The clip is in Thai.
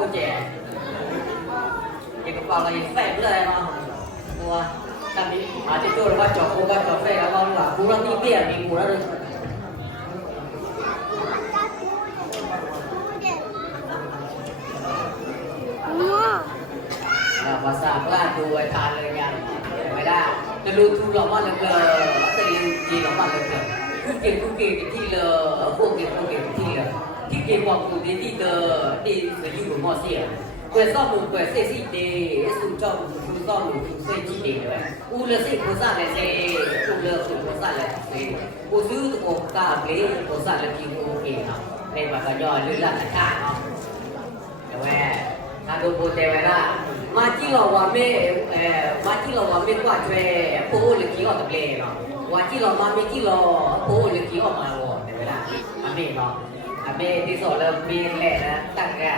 cô trẻ thì cái vào là những phépเลยmà mua tạm biệt à thì tôi là ba trò phê là con là cú đang đi bia mình cú đã đượcภาษาพลาดดูไอ้ทานเลยกันไม่ได้จะรู้ทุกเราว่าเลยแต่ดีเราว่าเลยคุกเก่งที่เลยพวกเก่งที่เลยที่เก่งกว่ากูดีที่เดอดีจะอยู่กับมอเสียเปิดซ่อมหนูเปิดเสียสิเดสูจอมสูซ่อมหนูสูเสียจีเดเลยกูเลยสิกูสั่งเลยเซ่กูเลยสิกูสั่งเลยเซ่กูซื้อตัวกาเกลี่กูสั่งเลยกินกูเก่งเนาะในบ้านก็ย่อยเรื่องราชการเนาะแต่ว่าถ้าดูโปรเตไว้ละมาที่เราว่าไม่กว่าช่วยโป้หรือขี้ออกตะเกียเนาะว่าที่เรามาไม่ที่เราโป้หรือขี้ออกมาหมดแต่เวลาอันนี้เนาะอันนี้ที่สอนเราเรียนแหละนะตั้งแต่